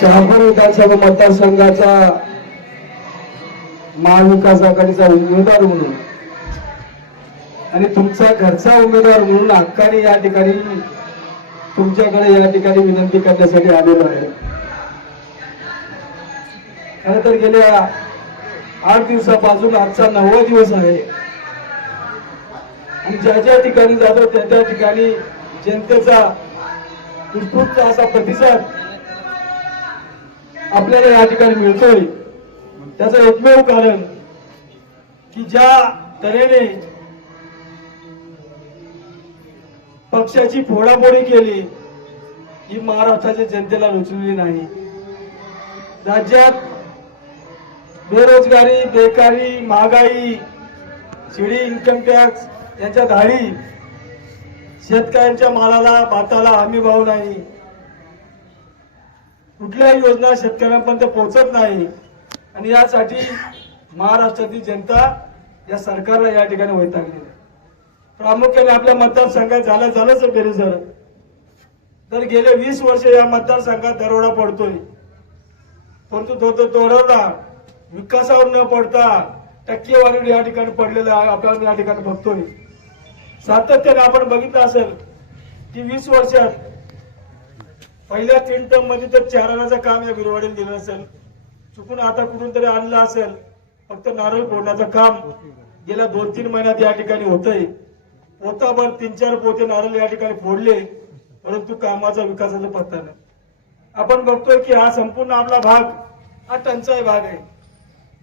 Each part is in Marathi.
शहापूर विधानसभा मतदारसंघाचा महाविकास आघाडीचा उमेदवार म्हणून आणि तुमचा घरचा उमेदवार म्हणून हक्काने या ठिकाणी तुमच्याकडे या ठिकाणी विनंती करण्यासाठी आलेलो आहे खर तर गेल्या आठ दिवसापासून आजचा नववा दिवस आहे आणि ज्या ज्या ठिकाणी जातो त्या त्या ठिकाणी जनतेचा विस्तृत असा प्रतिसाद आपल्याला या ठिकाणी मिळतोय त्याच एकमेव कारण की ज्या तऱ्हेने पक्षाची फोडाफोडी केली ही महाराष्ट्राच्या जनतेला रुचलेली नाही राज्यात बेरोजगारी बेकारी महागाई शिडी इन्कम टॅक्स यांच्या धाडी शेतकऱ्यांच्या मालाला भाताला हमी भाव नाही कुठल्याही योजना शेतकऱ्यांपर्यंत पोहोचत नाही आणि यासाठी महाराष्ट्रातील जनता या सरकारला या ठिकाणी वैतागली आहे प्रामुख्याने आपल्या मतदारसंघात झालं झालंच बेरी सर तर गेले वीस वर्ष या मतदारसंघात दरोडा पडतोय परंतु तो तो दरोडा विकासावर न पडता टक्केवारी या ठिकाणी पडलेला आपल्याला या ठिकाणी बघतोय सातत्याने आपण बघितलं असेल की वीस वर्षात पहिल्या तीन टर्म मध्ये तर काम या गुरुवारी दिलं असेल चुकून आता कुठून तरी आणलं असेल फक्त नारळ फोडण्याचं काम गेल्या दोन तीन महिन्यात या ठिकाणी होतंय पण तीन चार पोते नारळ या ठिकाणी फोडले परंतु कामाचा विकासाचा पत्ता नाही आपण बघतोय की हा संपूर्ण आपला भाग हा टंचाई भाग आहे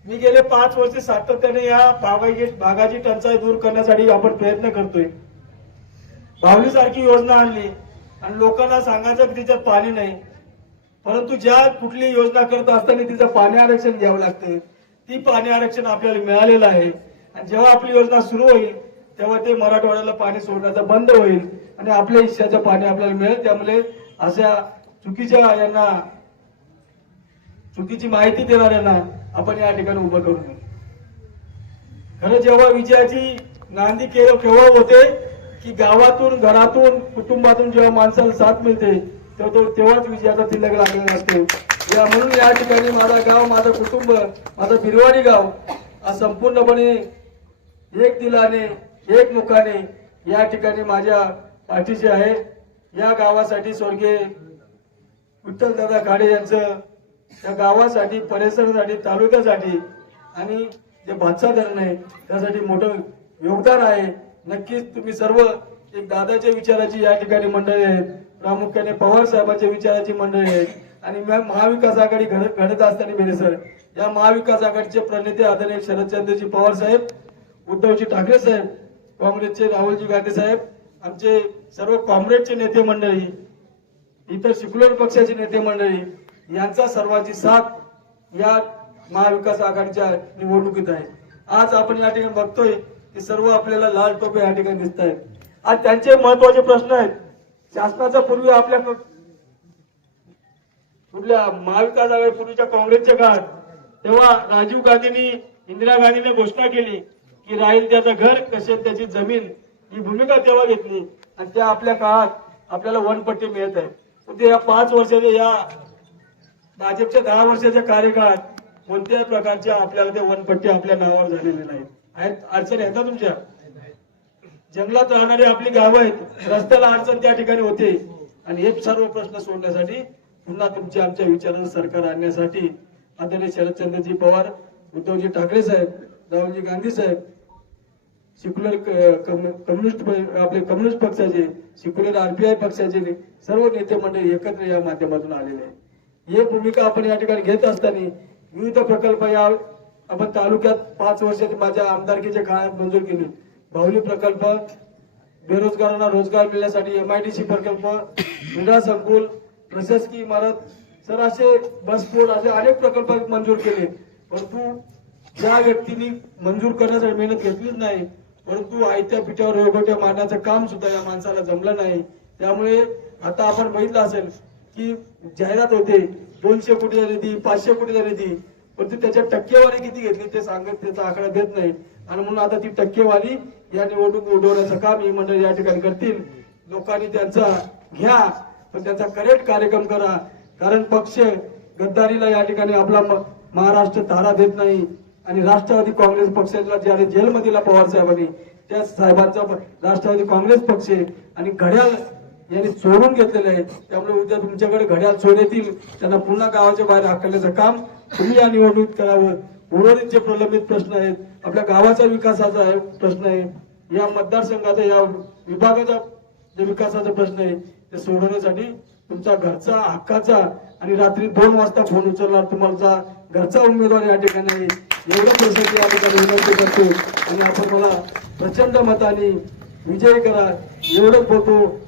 मी गेले पाच वर्ष सातत्याने या भागाची भागाची टंचाई दूर करण्यासाठी आपण प्रयत्न करतोय सारखी योजना आणली आणि लोकांना सांगायचं की तिच्यात पाणी नाही परंतु ज्या कुठली योजना करत असताना तिचं पाणी आरक्षण घ्यावं लागतं ती पाणी आरक्षण आपल्याला मिळालेलं आहे आणि जेव्हा आपली योजना सुरू होईल तेव्हा ते मराठवाड्याला पाणी सोडण्याचं बंद होईल आणि आपल्या हिश्श्याचं पाणी आपल्याला मिळेल त्यामुळे अशा चुकीच्या यांना चुकीची माहिती देणाऱ्यांना आपण या ठिकाणी उभं करू खरं जेव्हा विजयाची नांदी केव्हा होते की गावातून घरातून कुटुंबातून जेव्हा माणसाला साथ मिळते तेव्हा तो तेव्हाच विजयाचा तिलक लागलेला असतो या म्हणून या ठिकाणी माझा गाव माझं कुटुंब माझं बिरवाडी गाव संपूर्णपणे एक दिलाने एक मुखाने या ठिकाणी माझ्या पाठीशी आहे या गावासाठी स्वर्गीय विठ्ठलदादा खाडे यांचं त्या गावासाठी परिसरासाठी तालुक्यासाठी आणि जे भातसा धरण आहे त्यासाठी मोठं योगदान आहे नक्कीच तुम्ही सर्व एक दादाच्या विचाराची या ठिकाणी मंडळी आहेत प्रामुख्याने पवार साहेबांच्या विचाराची मंडळी आहेत आणि महाविकास आघाडी घडत घडत असताना मेरे सर या महाविकास आघाडीचे प्रणेते आदरणीय शरदचंद्रजी पवार साहेब उद्धवजी ठाकरे साहेब काँग्रेसचे राहुलजी गांधी साहेब आमचे सर्व काँग्रेसचे नेते मंडळी इतर सिक्युलर पक्षाचे नेते मंडळी यांचा सर्वांची साथ या महाविकास आघाडीच्या निवडणुकीत आहे आज आपण या ठिकाणी बघतोय हे सर्व आपल्याला लाल टोपे या ठिकाणी दिसत आहेत आज त्यांचे महत्वाचे प्रश्न आहेत शासनाचा पूर्वी आपल्या कुठल्या महाविकास आघाडी पूर्वीच्या काँग्रेसच्या काळात तेव्हा राजीव गांधींनी इंदिरा गांधीने घोषणा केली की राहील त्याचं घर कसे त्याची जमीन ही भूमिका तेव्हा घेतली आणि त्या आपल्या काळात आपल्याला वनपट्टी मिळत आहे ते या पाच वर्षाच्या या भाजपच्या दहा वर्षाच्या कार्यकाळात कोणत्याही प्रकारच्या आपल्याला ते वनपट्टी आपल्या नावावर झालेले नाहीत आहेत अडचणी आहेत ना तुमच्या जंगलात राहणारी आपली गाव आहेत रस्त्याला अडचण त्या ठिकाणी होते आणि हे सर्व प्रश्न सोडण्यासाठी पुन्हा तुमच्या आमच्या विचारांना सरकार आणण्यासाठी आदरणीय शरदचंद्रजी पवार उद्धवजी ठाकरे साहेब राहुलजी गांधी साहेब सिक्युलर कम्युनिस्ट आपले कम्युनिस्ट पक्षाचे सिक्युलर आरपीआय पक्षाचे सर्व नेते मंडळ एकत्र या माध्यमातून आलेले आहे ही भूमिका आपण या ठिकाणी घेत असताना विविध प्रकल्प या आपण तालुक्यात पाच वर्ष माझ्या आमदारकीच्या काळात मंजूर केली बाहुली प्रकल्प बेरोजगारांना रोजगार मिळण्यासाठी एमआयडीसी प्रकल्प क्रीडा संकुल प्रशासकीय इमारत सर असे बसपोर्ट असे अनेक प्रकल्प मंजूर केले परंतु ज्या व्यक्तींनी मंजूर करण्यासाठी मेहनत घेतलीच नाही परंतु आयत्या पिठावर रेगोट्या मारण्याचं काम सुद्धा या माणसाला जमलं नाही त्यामुळे आता आपण बघितलं असेल की जाहिरात होते दोनशे कोटीचा निधी पाचशे कोटीचा निधी पण ती त्याच्या टक्केवारी किती घेतली ते सांगत त्याचा आकडा देत नाही आणि म्हणून आता ती टक्केवारी या निवडणूक उडवण्याचं काम ही मंडळी या ठिकाणी करतील लोकांनी त्यांचा घ्या पण त्यांचा करेक्ट कार्यक्रम करा कारण पक्ष गद्दारीला या ठिकाणी आपला महाराष्ट्र तारा देत नाही आणि राष्ट्रवादी काँग्रेस पक्षाला ज्याने जेलमध्ये पवार साहेबांनी त्या साहेबांचा राष्ट्रवादी काँग्रेस पक्ष आणि घड्याळ यांनी सोडून घेतलेले आहे त्यामुळे उद्या तुमच्याकडे घड्याळ सोड येतील त्यांना पुन्हा गावाच्या बाहेर आकारण्याचं काम तुम्ही या निवडणूक करावं उर्वरितचे प्रलंबित प्रश्न आहेत आपल्या गावाचा विकासाचा प्रश्न आहे या मतदारसंघाचा या विभागाचा जे विकासाचा प्रश्न आहे ते सोडवण्यासाठी तुमचा घरचा हक्काचा आणि रात्री दोन वाजता फोन उचलणार तुम्हाला घरचा उमेदवार या ठिकाणी एवढं प्रसंगी या ठिकाणी विनंती करतो आणि आपण मला प्रचंड मताने विजय करा एवढं बोलतो